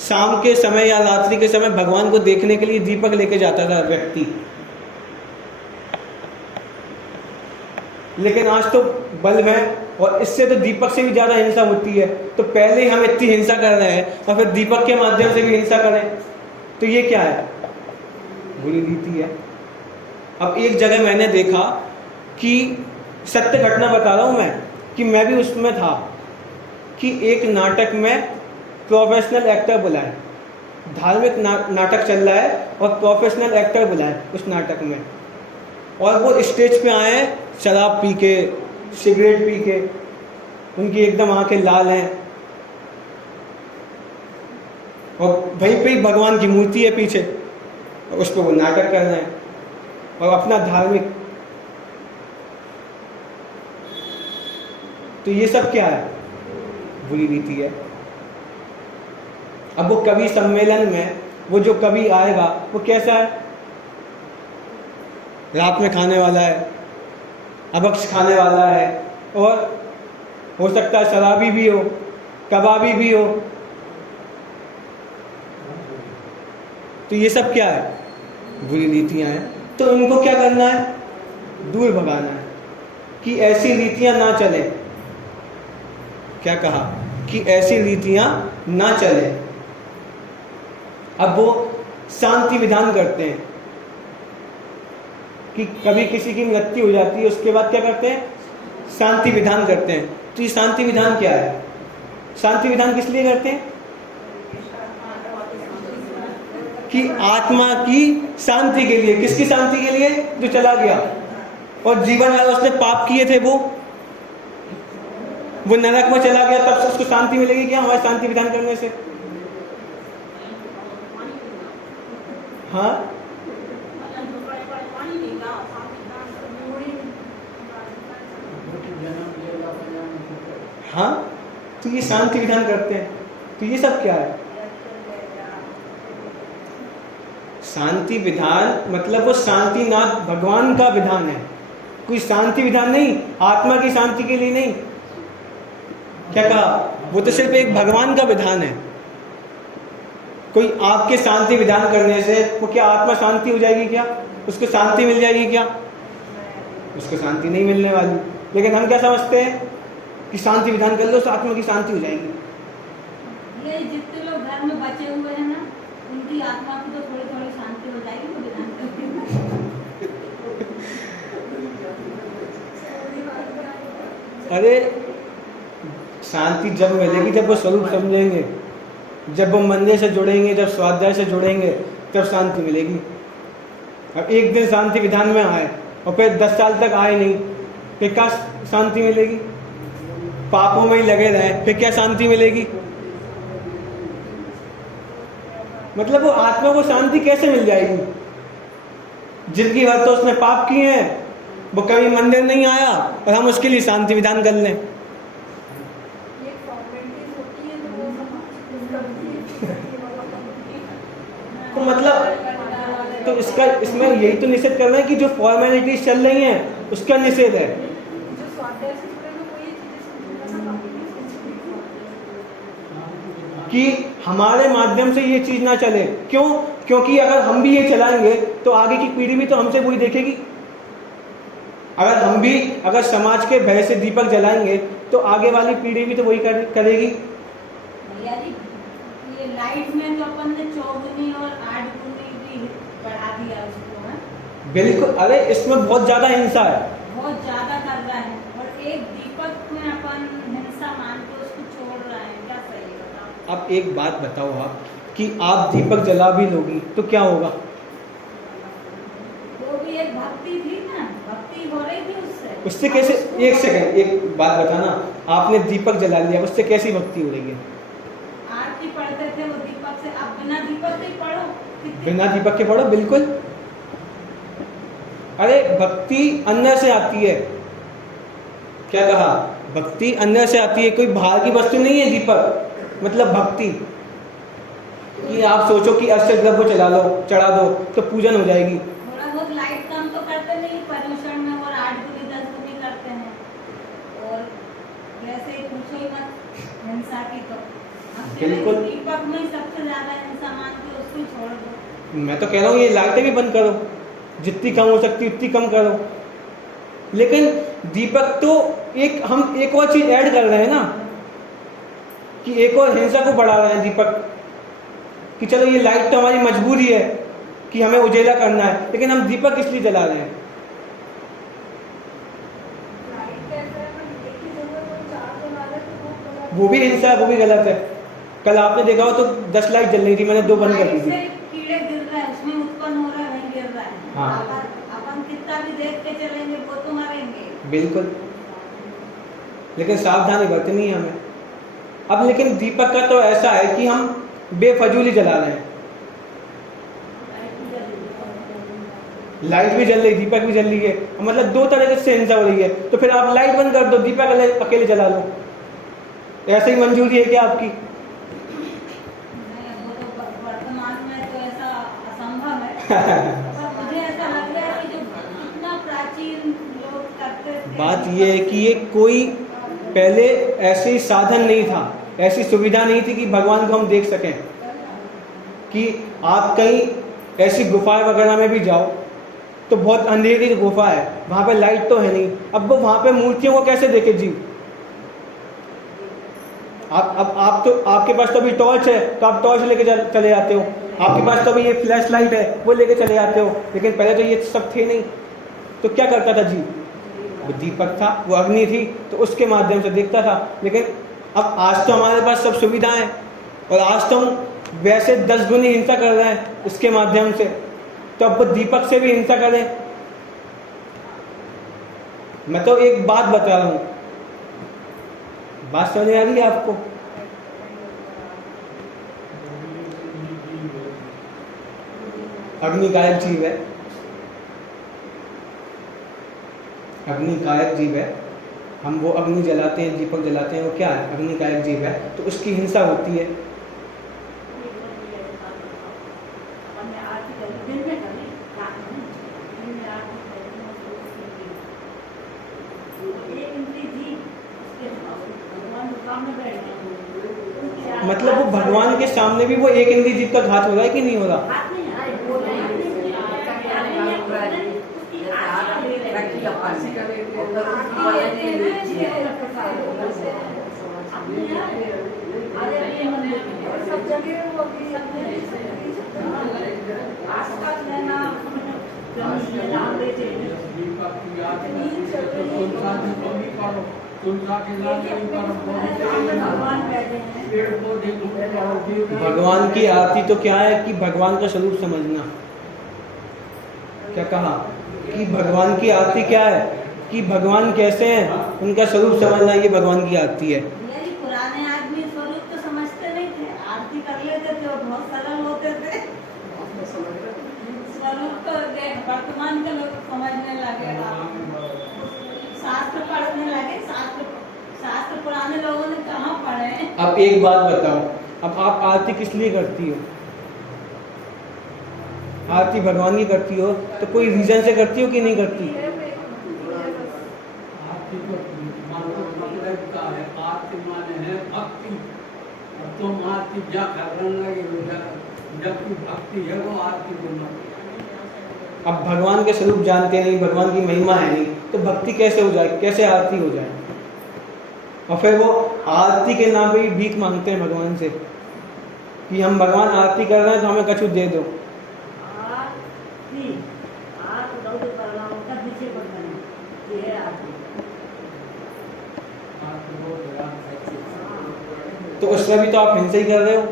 शाम के समय या रात्रि के समय भगवान को देखने के लिए दीपक लेके जाता था व्यक्ति। लेकिन आज तो बल्ब है और इससे तो दीपक से भी ज़्यादा हिंसा होती है। तो पहले ही हम इतनी हिंसा कर रहे हैं और फिर दीपक के माध्यम से भी हिंसा करें, तो ये क्या है? बुरी रीति है। अब एक जगह मैंने देखा कि सत्य घटना बता रहा हूँ मैं, कि मैं भी उसमें था, कि एक नाटक में प्रोफेशनल एक्टर बुलाए, धार्मिक नाटक चल रहा है और प्रोफेशनल एक्टर बुलाए उस नाटक में, और वो स्टेज पे आए हैं शराब पी के, सिगरेट पी के, उनकी एकदम आंखें लाल हैं, और वहीं पे ही भगवान की मूर्ति है पीछे, और उस पर वो नाटक कर रहे हैं और अपना धार्मिक। तो ये सब क्या है? बुरी रीति है। अब वो कवि सम्मेलन में वो जो कवि आएगा वो कैसा है? रात में खाने वाला है, अभक्ष खाने वाला है, और हो सकता है शराबी भी हो, कबाबी भी हो। तो ये सब क्या है? बुरी रीतियां हैं। तो इनको क्या करना है? दूर भगाना है, कि ऐसी रीतियां ना चले। क्या कहा? कि ऐसी रीतियां ना चले। अब वो शांति विधान करते हैं कि कभी किसी की मृत्यु हो जाती है, उसके बाद क्या करते हैं? शांति विधान करते हैं। तो ये शांति विधान क्या है? शांति विधान किस लिए करते हैं? कि आत्मा की शांति के लिए। किसकी शांति के लिए? जो चला गया और जीवन में उसने पाप किए थे, वो नरक में चला गया, तब से उसको शांति मिलेगी क्या हमारे शांति विधान करने से? हाँ, हाँ, तो ये शांति विधान करते हैं। तो ये सब क्या है? शांति विधान मतलब वो शांतिनाथ भगवान का विधान है, कोई शांति विधान नहीं, आत्मा की शांति के लिए नहीं। क्या कहा? वो तो सिर्फ एक भगवान का विधान है। कोई आपके शांति विधान करने से वो क्या आत्मा शांति हो जाएगी क्या? उसको शांति मिल जाएगी क्या? उसको शांति नहीं मिलने वाली। लेकिन हम क्या समझते हैं कि शांति विधान कर लो तो आत्मा की शांति हो जाएगी। ये जितने लोग घर में बचे हुए हैं ना, उनकी आत्मा को तो थोड़ी थोड़ी शांति हो जाएगी तो विधान करके। अरे शांति जब मिलेगी जब वो स्वरूप समझेंगे, जब वो मंदिर से जुड़ेंगे, जब स्वाध्याय से जुड़ेंगे, तब शांति मिलेगी। अब एक दिन शांति विधान में आए और फिर 10 साल तक आए नहीं, फिर क्या शांति मिलेगी? पापों में ही लगे रहे, फिर क्या शांति मिलेगी? मतलब वो आत्मा को शांति कैसे मिल जाएगी? जिंदगी भर तो उसने पाप किए हैं, वो कभी मंदिर नहीं आया और हम उसके लिए शांति विधान कर लें। तो मतलब तो इसमें यही तो निषेध कर रहे हैं कि जो फॉर्मेलिटीज चल रही हैं उसका निषेध है। कि हमारे माध्यम से ये चीज ना चले। क्यों? क्योंकि अगर हम भी ये चलाएंगे तो आगे की पीढ़ी भी तो हमसे वही देखेगी। अगर समाज के भय से दीपक जलाएंगे तो आगे वाली पीढ़ी भी तो वही करेगी। ये लाइट में तो अपन ने 4 गुनी और 8 गुनी भी बढ़ा दिया उसको, है? बिल्कुल। अरे इसमें बहुत ज्यादा हिंसा है, बहुत ज्यादा कर रहा है। और एक दीपक में अपन हिंसा मान के उसको छोड़ रहा है, क्या सही है बताओ? अब एक बात बताओ आप कि आप दीपक जला भी लोगी तो क्या होगा? वो भी एक भक्ति थी ना, भक्ति हो रही थी उससे कैसे? एक सेकंड, एक बात बताना, आपने दीपक जला लिया, उससे कैसी भक्ति हो रही है? आरती पढ़ते थे वो दीपक से, आप बिना दीपक के पढ़ो, बिना दीपक के पढ़ो, बिल्कुल। अरे भक्ति अंदर से आती है। क्या कहा? भक्ति अंदर से आती है, कोई बाहर की वस्तु नहीं है दीपक। मतलब भक्ति कि आप सोचो कि अष्ट द्रव्य चढ़ा दो तो पूजन हो जाएगी। थोड़ा बहुत लाइट काम तो करते नहीं पर्यूषण में, और 8 गुनी 10 गुनी करते हैं। और वैसे ही पूछो ही मत हिंसा की, तो बिल्कुल दीपक में सबसे ज्यादा हिंसा मान के उसको छोड़ दो। मैं तो कह रहा हूँ ये लाइटें भी बंद करो, जितनी कम हो सकती उतनी कम करो। लेकिन दीपक तो हम एक और चीज ऐड कर रहे हैं ना, कि एक और हिंसा को बढ़ा रहे हैं दीपक, कि चलो ये लाइट तो हमारी मजबूरी है कि हमें उजेला करना है, लेकिन हम दीपक इसलिए जला रहे हैं। वो भी हिंसा है, वो भी गलत है। कल आपने देखा हो तो 10 लाइट जल रही थी, मैंने 2 बंद कर दी थी। कीड़े गिर रहे हैं, उसमें उत्पन्न हो रहा है, वहीं गिर रहा है। हाँ। अपन कितना भी देख के चलेंगे वो तो मरेंगे। बिल्कुल। लेकिन सावधानी बरतनी है हमें। अब लेकिन दीपक का तो ऐसा है कि हम बेफजूली जला रहे हैं। लाइट भी जल रही, दीपक भी जल रही है, मतलब 2 तरह से हिंसा हो रही है। तो फिर आप लाइट बंद कर दो, दीपक अकेले जला लो। ऐसे ही मंजूरी है क्या आपकी? वो तो वर्तमान में तो ऐसा असंभव है। पर मुझे ऐसा लग रहा है कि जो इतना प्राचीन लोग करते थे, बात ये है कि ये कोई पहले ऐसे साधन नहीं था, ऐसी सुविधा नहीं थी कि भगवान को हम देख सकें। कि आप कहीं ऐसी गुफा वगैरह में भी जाओ तो बहुत अंधेरी गुफा है, वहाँ पे लाइट तो है नहीं, अब वो वहाँ पे मूर्तियों को कैसे देखे जी? आप तो आपके पास तो अभी टॉर्च है तो आप टॉर्च लेके चले जाते हो, आपके पास तो अभी ये फ्लैश लाइट है वो लेके चले जाते हो, लेकिन पहले तो ये सब थे नहीं। तो क्या करता था जी? वो दीपक था, वो अग्नि थी, तो उसके माध्यम से देखता था। लेकिन अब आज तो हमारे पास सब सुविधाएं, और आज तो हम वैसे 10 गुनी हिंसा कर रहे हैं उसके माध्यम से, तो अब वो दीपक से भी हिंसा करें। मैं तो एक बात बता रहा हूँ, बात समझ आ रही है आपको? अग्नि गायक जीव है, अग्नि गायक जीव है। हम वो अग्नि जलाते हैं, दीपक जलाते हैं, वो क्या है? अग्नि गायक जीव है, तो उसकी हिंसा होती है। मतलब वो भगवान के सामने भी वो एक इंद्रिय जीव का घात हो रहा है कि नहीं हो रहा? तुलसा के लागे ऊपर भगवान बैठे हैं। पेड़ पौधे भगवान की आरती तो क्या है कि भगवान का स्वरूप समझना। क्या कहा कि भगवान की आरती क्या है कि भगवान कैसे हैं उनका स्वरूप समझना, ये भगवान की आरती है। यही पुराने आदमी स्वरूप तो समझते नहीं थे, आरती कर लेते थे और बहुत सरल होते थे। स्वरूप तो वर्तमान के लोग समझने लगे, शास्त्र पढ़ने लगे। शास्त्र पुराने लोगों ने कहाँ पढ़े। अब एक बात बताओ, अब आप आरती किस लिए करती हो? आरती भगवान की करती हो तो कोई रीजन से करती हो कि नहीं करती? आरती तो मतलब का है, आरती माने है भक्ति। अब तो आरती जा करने लगे, जबकि भक्ति है वो आरती बोलना। अब भगवान के स्वरूप जानते नहीं, भगवान की महिमा है नहीं, तो भक्ति कैसे हो जाए, कैसे आरती हो जाए? और फिर वो आरती के नाम पे भी भीख मांगते हैं भगवान से कि हम भगवान आरती कर रहे हैं तो हमें कछु दे दो। तो उसमें भी तो आप हिंसा ही कर रहे हो।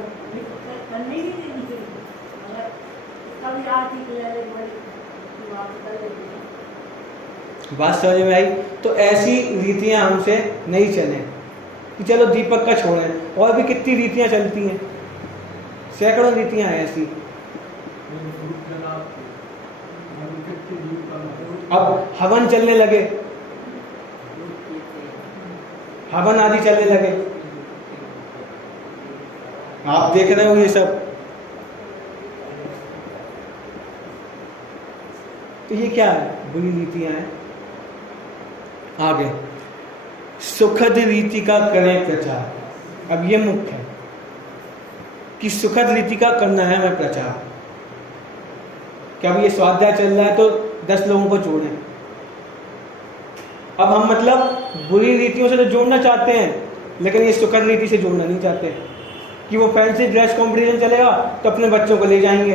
बात समझ में आई? तो ऐसी रीतियां हमसे नहीं चले कि चलो दीपक का छोड़ें, और भी कितनी रीतियां चलती हैं, सैकड़ों रीतियां हैं ऐसी। अब हवन चलने लगे, हवन आदि चलने लगे, आप देख रहे हो ये सब। तो ये क्या है? बुरी रीतियां हैं। आगे सुखद रीति का करें प्रचार। अब ये मुख्य है कि सुखद रीति का करना है हमें प्रचार। क्या अब ये स्वाध्याय चल रहा है तो 10 लोगों को जोड़ें। अब हम मतलब बुरी रीतियों से तो जोड़ना चाहते हैं, लेकिन ये सुखद रीति से जोड़ना नहीं चाहते कि वो फैंसी ड्रेस कंपटीशन चलेगा तो अपने बच्चों को ले जाएंगे,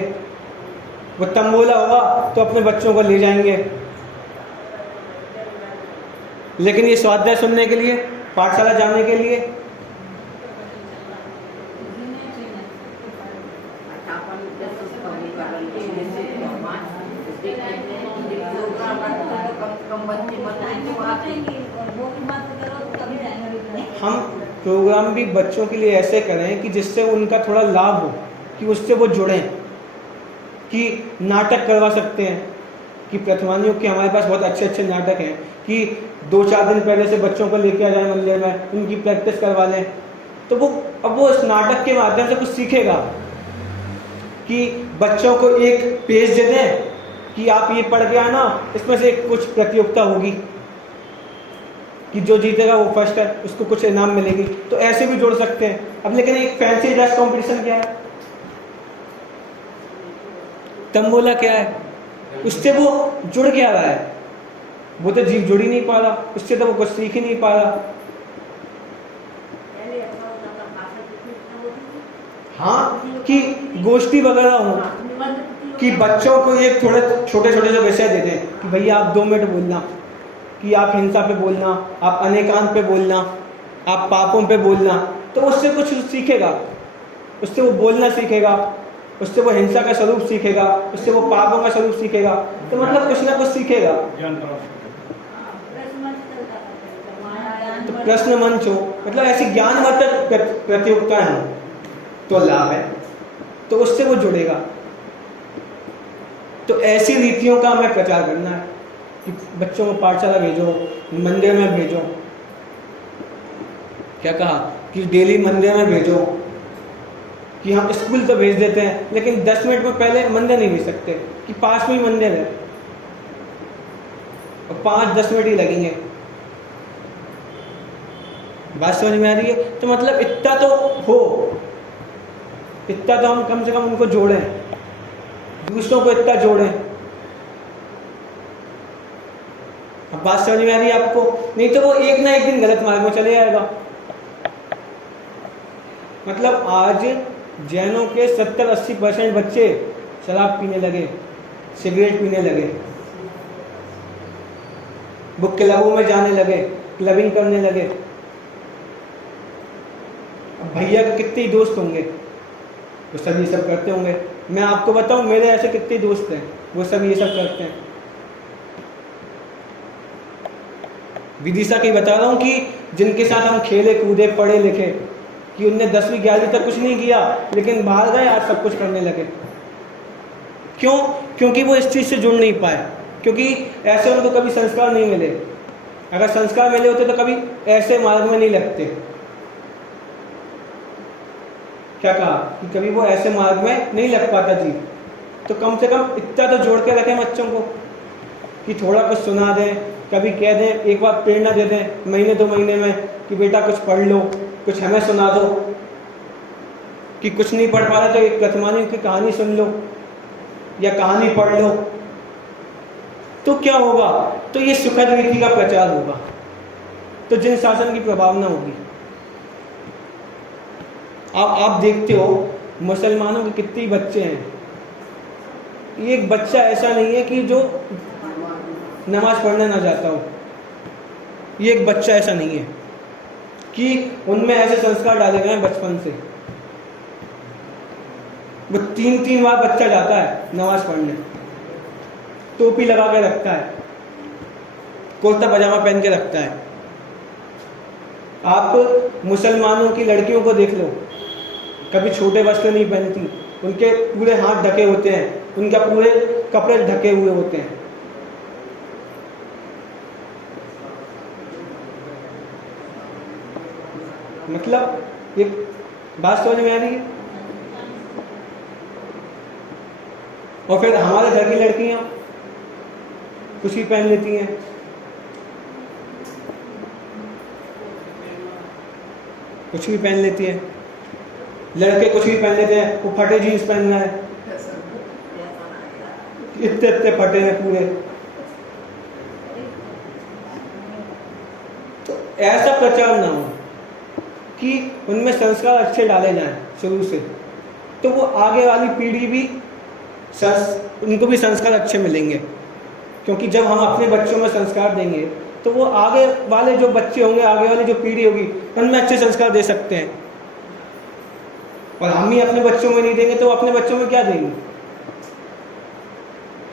वो तंबोला होगा तो अपने बच्चों को ले जाएंगे, लेकिन ये स्वाध्याय सुनने के लिए, पाठशाला जाने के लिए हम प्रोग्राम भी बच्चों के लिए ऐसे करें कि जिससे उनका थोड़ा लाभ हो, कि उससे वो जुड़ें, कि नाटक करवा सकते हैं कि प्रथमानियों के हमारे पास बहुत अच्छे अच्छे नाटक हैं कि 2-4 दिन पहले से बच्चों को लेके आ जाए मंदिर में, उनकी प्रैक्टिस करवा लें। तो वो इस नाटक के माध्यम से कुछ सीखेगा कि बच्चों को एक पेज दे दें कि आप ये पढ़ के आना, इसमें से कुछ प्रतियोगिता होगी कि जो जीतेगा वो फर्स्ट है, उसको कुछ इनाम मिलेगी। तो ऐसे भी जोड़ सकते हैं। अब लेकिन एक फैंसी ड्रेस कंपटीशन क्या है, तंबोला क्या है, उससे वो जुड़ क्या रहा है? वो तो जीव जुड़ ही नहीं पा रहा, उससे तो वो कुछ सीख ही नहीं पा रहा। हाँ, कि गोष्ठी वगैरह हो, कि बच्चों को एक थोड़े छोटे छोटे जो विषय दे दें कि भैया आप 2 मिनट बोलना, कि आप हिंसा पे बोलना, आप अनेकांत पे बोलना, आप पापों पे बोलना, तो उससे कुछ सीखेगा, उससे वो बोलना सीखेगा, उससे वो हिंसा का स्वरूप सीखेगा, उससे वो पापों का स्वरूप सीखेगा। तो मतलब कुछ ना कुछ सीखेगा। तो प्रश्न मंच हो, मतलब ऐसी ज्ञानवर्धक प्रतियोगिताएं हो तो लाभ है, तो उससे वो जुड़ेगा। तो ऐसी रीतियों का हमें प्रचार करना है कि बच्चों को पाठशाला भेजो, मंदिर में भेजो। क्या कहा कि डेली मंदिर में भेजो, कि हम स्कूल तो भेज देते हैं लेकिन 10 मिनट में पहले मंदिर नहीं भेज सकते कि पास में ही मंदिर है और 5-10 मिनट ही लगेंगे। बात समझ में आ रही है? तो मतलब इतना तो हो, इतना तो हम कम से कम उनको जोड़ें, दूसरों को इतना जोड़ें। अब बात समझ में आ रही है आपको? नहीं तो वो एक ना एक दिन गलत मार्ग में चले जाएगा। मतलब आज जैनों के 70-80% बच्चे शराब पीने लगे, सिगरेट पीने लगे, वो क्लबों में जाने लगे, क्लबिंग करने लगे। अब भैया के कितने ही दोस्त होंगे, वो सब ये सब करते होंगे। मैं आपको बताऊं, मेरे ऐसे कितने दोस्त हैं, वो सब ये सब करते हैं। विदिशा की बता रहा हूँ कि जिनके साथ हम खेले कूदे पढ़े लिखे, कि उनने 10वीं 11वीं तक कुछ नहीं किया, लेकिन बाहर गए आज सब कुछ करने लगे। क्यों? क्योंकि वो इस चीज़ से जुड़ नहीं पाए, क्योंकि ऐसे उनको कभी संस्कार नहीं मिले। अगर संस्कार मिले होते तो कभी ऐसे मार्ग में नहीं लगते। क्या कहा कि कभी वो ऐसे मार्ग में नहीं लग पाता जी। तो कम से कम इतना तो जोड़ के रखें बच्चों को कि थोड़ा कुछ सुना दें, कभी कह दें, एक बार प्रेरणा दे दें महीने 2 महीने में कि बेटा कुछ पढ़ लो, कुछ हमें सुना दो। कि कुछ नहीं पढ़ पा रहा तो एक कथमानी की कहानी सुन लो या कहानी पढ़ लो। तो क्या होगा? तो ये सुखद रीति का प्रचार होगा, तो जिन शासन की प्रभावना होगी। आप देखते हो मुसलमानों के कितने बच्चे हैं, एक बच्चा ऐसा नहीं है कि जो नमाज पढ़ने ना जाता हो। ये एक बच्चा ऐसा नहीं है कि उनमें ऐसे संस्कार डाले गए हैं बचपन से। वो 3-3 बार बच्चा जाता है नमाज पढ़ने, टोपी लगा के रखता है, कुर्ता पजामा पहन के रखता है। आप मुसलमानों की लड़कियों को देख लो, कभी छोटे वस्त्र नहीं पहनती, उनके पूरे हाथ ढके होते हैं, उनका पूरे कपड़े ढके हुए होते हैं। मतलब एक बात समझ में आ रही है? और फिर हमारे घर की लड़कियां कुछ भी पहन लेती हैं, कुछ भी पहन लेती हैं। लड़के कुछ भी पहन लेते हैं, वो फटे जीन्स पहनना है, इतने फटे हैं पूरे। तो ऐसा प्रचार ना हो कि उनमें संस्कार अच्छे डाले जाएं शुरू से, तो वो आगे वाली पीढ़ी भी उनको भी संस्कार अच्छे मिलेंगे। क्योंकि जब हम अपने बच्चों में संस्कार देंगे तो वो आगे वाले जो बच्चे होंगे, आगे वाली जो पीढ़ी होगी, उनमें अच्छे संस्कार दे सकते हैं। और हम ही अपने बच्चों में नहीं देंगे तो अपने बच्चों में क्या देंगे?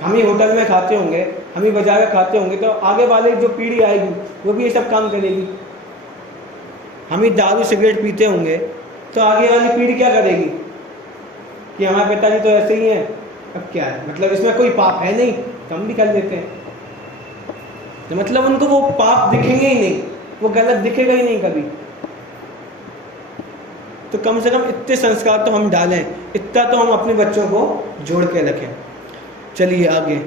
हम ही होटल में खाते होंगे, हम ही बाजार में खाते होंगे, तो आगे वाली जो पीढ़ी आएगी वो भी ये सब काम करेगी। हम ही दारू सिगरेट पीते होंगे तो आगे वाली पीढ़ी क्या करेगी कि हमारे पिताजी तो ऐसे ही हैं, अब क्या है, मतलब इसमें कोई पाप है नहीं तो हम भी कर लेते हैं। तो मतलब उनको वो पाप दिखेंगे ही नहीं, वो गलत दिखेगा ही नहीं कभी। तो कम से कम इतने संस्कार तो हम डालें, इतना तो हम अपने बच्चों को जोड़ के रखें। चलिए आगे।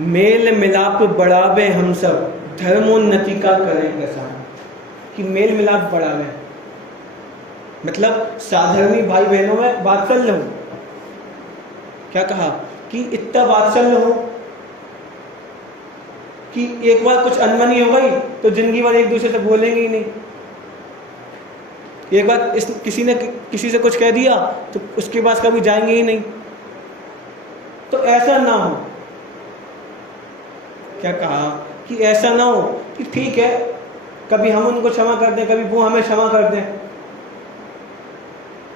मेल मिलाप बढ़ावे हम सब, धर्मोन्नति का करें प्रसार। कि मेल मिलाप बढ़ावे, मतलब साधर्मी भाई बहनों में वात्सल्य हो। क्या कहा कि इतना वात्सल्य हो कि एक बार कुछ अनबनी हो गई तो जिंदगी भर एक दूसरे से बोलेंगे ही नहीं। एक बार किसी ने किसी से कुछ कह दिया तो उसके पास कभी जाएंगे ही नहीं। तो ऐसा ना हो। क्या कहा कि ऐसा ना हो कि ठीक है कभी हम उनको क्षमा कर दें, कभी वो हमें क्षमा कर दें।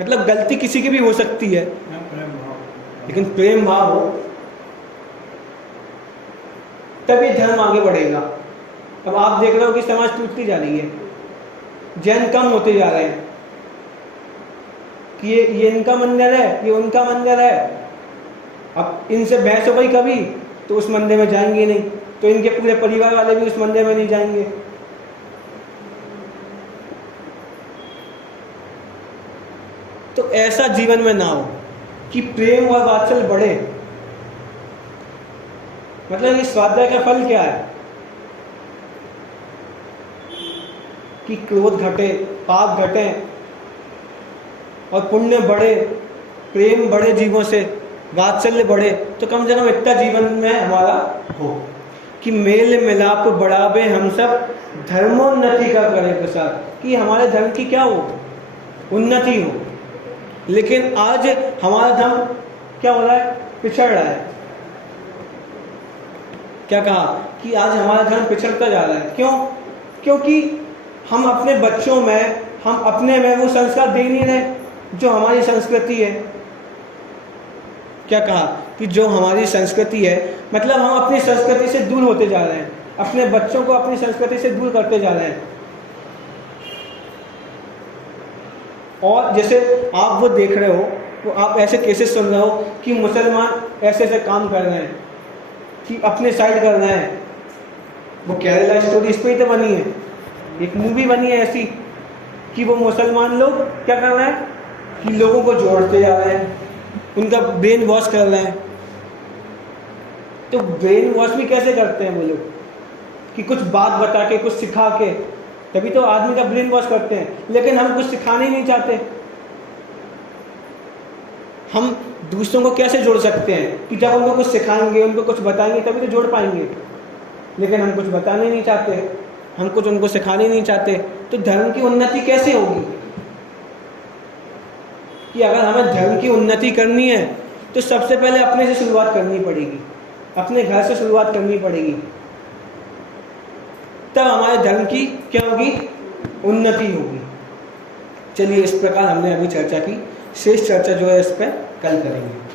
मतलब गलती किसी की भी हो सकती है, लेकिन प्रेम भाव हो तभी धर्म आगे बढ़ेगा। अब आप देख रहे हो कि समाज टूटती जा रही है, जैन कम होते जा रहे हैं कि ये इनका मंदिर है, ये उनका मंदिर है। अब इनसे बहस हो गई कभी तो उस मंदिर में जाएंगे नहीं, तो इनके पूरे परिवार वाले भी उस मंदिर में नहीं जाएंगे। तो ऐसा जीवन में ना हो कि प्रेम और वात्सल्य बढ़े। मतलब ये स्वाध्याय का फल क्या है कि क्रोध घटे, पाप घटे और पुण्य बढ़े, प्रेम बढ़े जीवों से, वात्सल्य बढ़े। तो कम से कम इतना जीवन में हमारा हो कि मेल मिलाप बढ़ावे हम सब, धर्मोन्नति का करें प्रसार। कि हमारे धर्म की क्या हो, उन्नति हो। लेकिन आज हमारा धर्म क्या हो रहा है, पिछड़ रहा है। क्या कहा कि आज हमारा धर्म पिछड़ता जा रहा है। क्यों? क्योंकि हम अपने बच्चों में, हम अपने में वो संस्कार दे नहीं रहे जो हमारी संस्कृति है। क्या कहा कि जो हमारी संस्कृति है, मतलब हम अपनी संस्कृति से दूर होते जा रहे हैं, अपने बच्चों को अपनी संस्कृति से दूर करते जा रहे हैं। और जैसे आप वो देख रहे हो, वो आप ऐसे केसेस सुन रहे हो कि मुसलमान ऐसे ऐसे काम कर रहे हैं कि अपने साइड कर रहे हैं। वो केरला स्टोरी इस पर ही तो बनी है, एक मूवी बनी है ऐसी कि वो मुसलमान लोग क्या कर रहे हैं कि लोगों को जोड़ते जा रहे हैं, उनका ब्रेन वॉश कर रहे हैं। तो ब्रेन वॉश भी कैसे करते हैं वो लोग कि कुछ बात बता के, कुछ सिखा के, तभी तो आदमी का ब्रेन वॉश करते हैं। लेकिन हम कुछ सिखाना ही नहीं चाहते। हम दूसरों को कैसे जोड़ सकते हैं कि जब उनको कुछ सिखाएंगे, उनको कुछ बताएंगे तभी तो जोड़ पाएंगे। लेकिन हम कुछ बताना ही नहीं चाहते, हम कुछ उनको सिखाना ही नहीं चाहते, तो धर्म की उन्नति कैसे होगी? कि अगर हमें धर्म की उन्नति करनी है तो सबसे पहले अपने से शुरुआत करनी पड़ेगी, अपने घर से शुरुआत करनी पड़ेगी, तब हमारे धर्म की क्या होगी? उन्नति होगी। चलिए, इस प्रकार हमने अभी चर्चा की। शेष चर्चा जो है इस पर कल करेंगे।